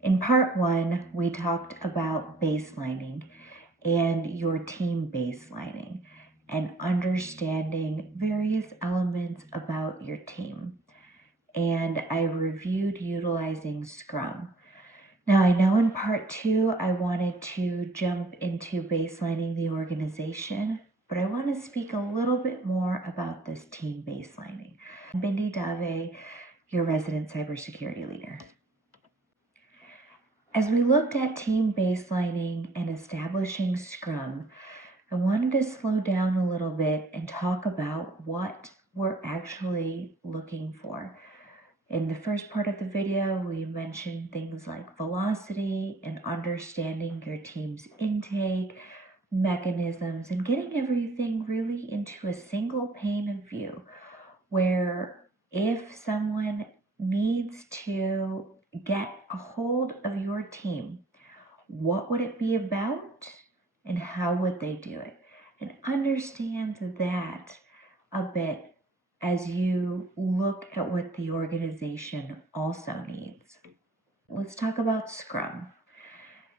In part one, we talked about baselining and your team baselining and understanding various elements about your team. And I reviewed utilizing Scrum. Now, I know in part two, I wanted to jump into baselining the organization, but I want to speak a little bit more about this team baselining. I'm Bindi Dave, your resident cybersecurity leader. As we looked at team baselining and establishing Scrum, I wanted to slow down a little bit and talk about what we're actually looking for. In the first part of the video, we mentioned things like velocity and understanding your team's intake, mechanisms, and getting everything really into a single pane of view where if someone needs to get a hold of your team, what would it be about and how would they do it? And understand that a bit as you look at what the organization also needs. Let's talk about Scrum.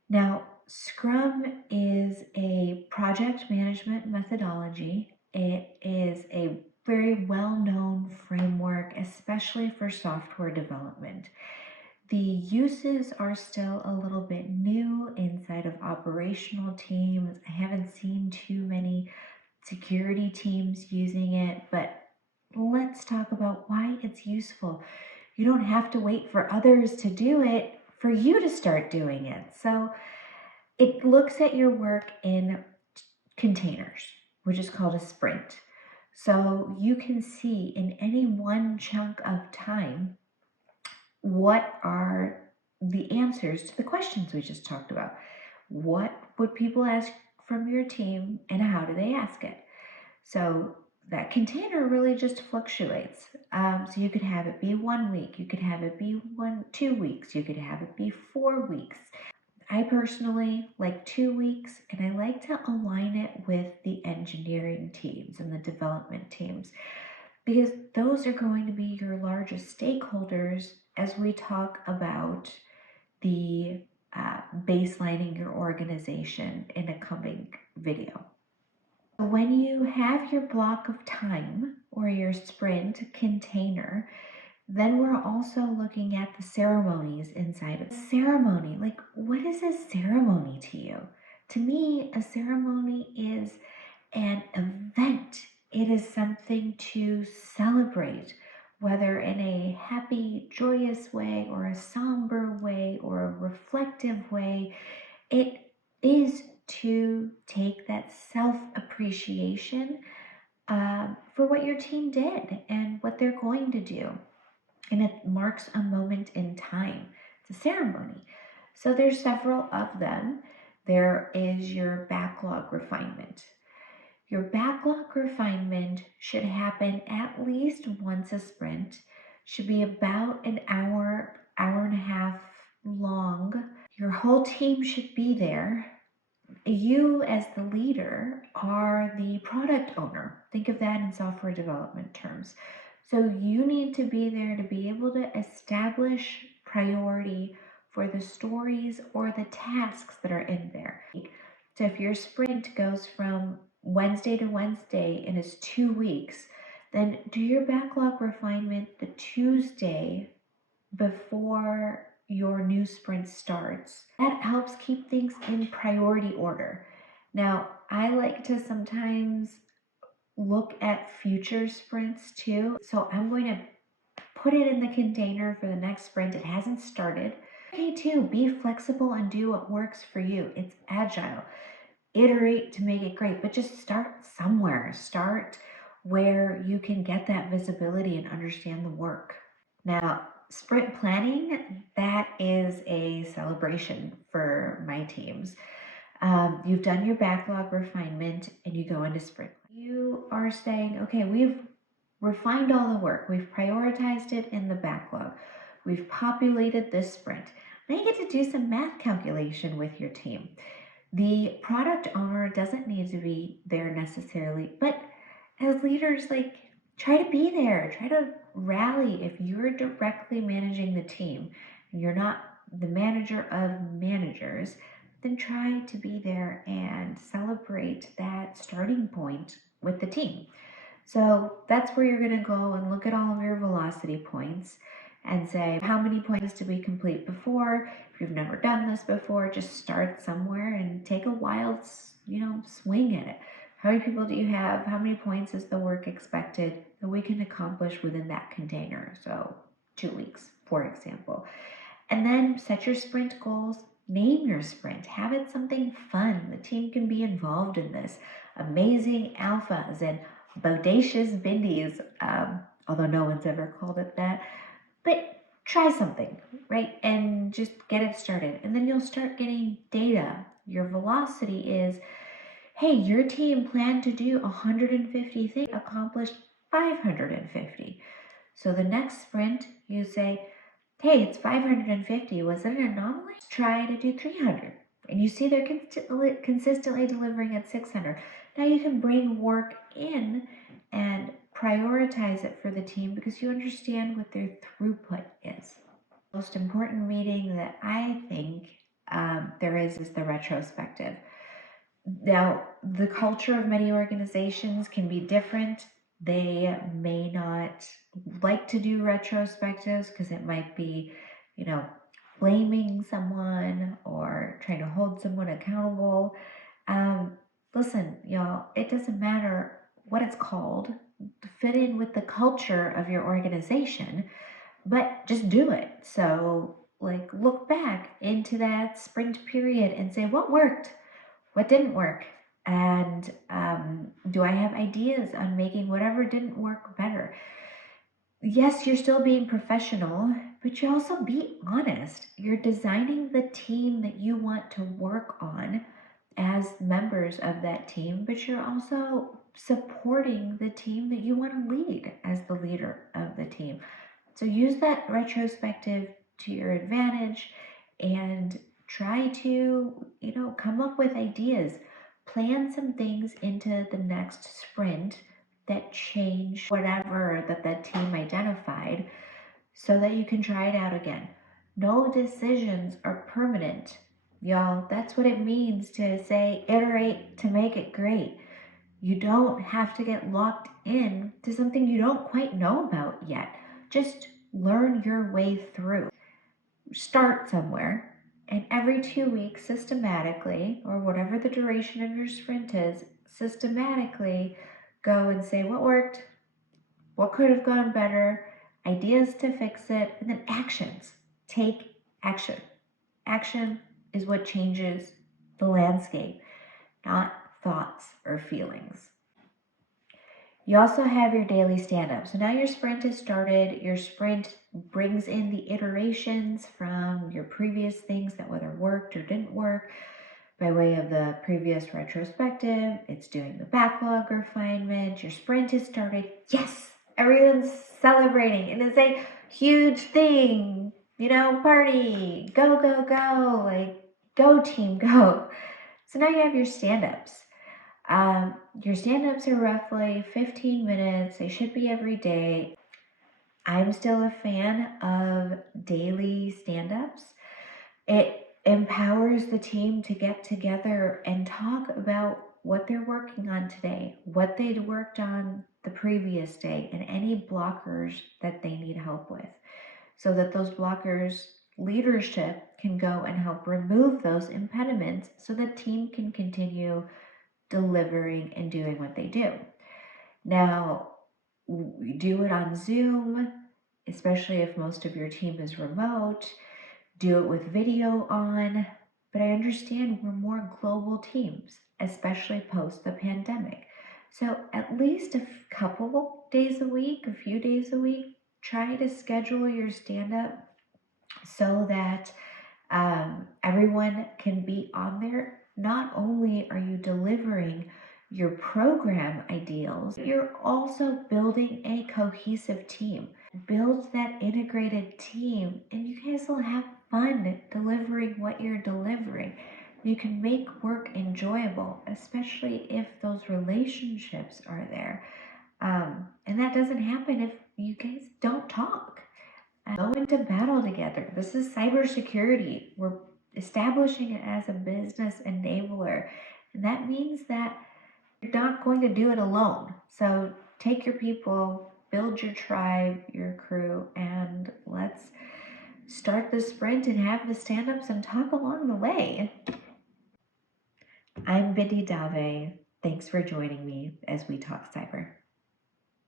Now, Scrum is a project management methodology. It is a very well-known framework, especially for software development. The uses are still a little bit new inside of operational teams. I haven't seen too many security teams using it, but let's talk about why it's useful. You don't have to wait for others to do it for you to start doing it. So it looks at your work in containers, which is called a sprint. So you can see in any one chunk of time, what are the answers to the questions we just talked about? What would people ask from your team and how do they ask it? So that container really just fluctuates. So you could have it be 1 week, you could have it be 2 weeks, you could have it be 4 weeks. I personally like 2 weeks, and I like to align it with the engineering teams and the development teams because those are going to be your largest stakeholders as we talk about the baselining your organization in a coming video. When you have your block of time or your sprint container, then we're also looking at the ceremonies inside of ceremony. Like, what is a ceremony to you? To me, a ceremony is an event. It is something to celebrate, whether in a happy, joyous way or a somber way or a reflective way. It is to take that self-appreciation for what your team did and what they're going to do. And it marks a moment in time. It's a ceremony. So there's several of them. There is your backlog refinement. Your backlog refinement should happen at least once a sprint, should be about an hour, hour and a half long. Your whole team should be there. You as the leader are the product owner. Think of that in software development terms. So you need to be there to be able to establish priority for the stories or the tasks that are in there. So if your sprint goes from Wednesday to Wednesday and is 2 weeks, then do your backlog refinement the Tuesday before your new sprint starts. That helps keep things in priority order. Now, I like to sometimes look at future sprints too. So I'm going to put it in the container for the next sprint. It hasn't started. Okay, too, be flexible and do what works for you. It's agile. Iterate to make it great, but just start somewhere. Start where you can get that visibility and understand the work. Now, sprint planning, that is a celebration for my teams. You've done your backlog refinement and you go into sprint. You are saying, okay, we've refined all the work. We've prioritized it in the backlog. We've populated this sprint. Now you get to do some math calculation with your team. The product owner doesn't need to be there necessarily, but as leaders, like, try to be there, try to rally. If you're directly managing the team and you're not the manager of managers, then try to be there and celebrate that starting point with the team. So that's where you're going to go and look at all of your velocity points and say, how many points did we complete before? If you've never done this before, just start somewhere and take a wild, swing at it. How many people do you have? How many points is the work expected that we can accomplish within that container? So 2 weeks, for example. And then set your sprint goals, name your sprint, have it something fun. The team can be involved in this. Amazing alphas and bodacious bindies, although no one's ever called it that. But try something, right? And just get it started. And then you'll start getting data. Your velocity is, hey, your team planned to do 150 things, accomplished 550. So the next sprint, you say, hey, it's 550. Was it an anomaly? Try to do 300. And you see they're consistently delivering at 600. Now you can bring work in and prioritize it for the team because you understand what their throughput is. The most important meeting that I think there is the retrospective. Now, the culture of many organizations can be different. They may not like to do retrospectives because it might be, blaming someone or trying to hold someone accountable. Listen, y'all, it doesn't matter what it's called, fit in with the culture of your organization, but just do it. So, look back into that sprint period and say, what worked? What didn't work? And do I have ideas on making whatever didn't work better? Yes, you're still being professional, but you also be honest. You're designing the team that you want to work on as members of that team, but you're also supporting the team that you want to lead as the leader of the team. So use that retrospective to your advantage and try to, come up with ideas. Plan some things into the next sprint that change whatever that team identified so that you can try it out again. No decisions are permanent. Y'all, that's what it means to say iterate to make it great. You don't have to get locked in to something you don't quite know about yet. Just learn your way through. Start somewhere, and every 2 weeks, systematically, or whatever the duration of your sprint is, systematically go and say what worked, what could have gone better, ideas to fix it, and then actions. Take action. Action is what changes the landscape, not thoughts or feelings. You also have your daily stand-up. So now your sprint has started. Your sprint brings in the iterations from your previous things that whether worked or didn't work by way of the previous retrospective. It's doing the backlog refinement. Your sprint has started. Yes, everyone's celebrating. It is a huge thing. Party. Go, go, go. Go team, go. So now you have your stand-ups. Your stand-ups are roughly 15 minutes. They should be every day. I'm still a fan of daily stand-ups. It empowers the team to get together and talk about what they're working on today, what they'd worked on the previous day, and any blockers that they need help with, so that those blockers leadership can go and help remove those impediments so the team can continue delivering and doing what they do. Now, we do it on Zoom, especially if most of your team is remote. Do it with video on, but I understand we're more global teams, especially post the pandemic. So at least a couple days a week, a few days a week, try to schedule your stand-up so that everyone can be on there. Not only are you delivering your program ideals, you're also building a cohesive team. Build that integrated team, and you guys will have fun delivering what you're delivering. You can make work enjoyable, especially if those relationships are there. And that doesn't happen if you guys don't talk. and go into battle together. This is cybersecurity. We're establishing it as a business enabler. And that means that you're not going to do it alone. So take your people, build your tribe, your crew, and let's start the sprint and have the stand ups and talk along the way. I'm Biddy Dave. Thanks for joining me as we talk cyber.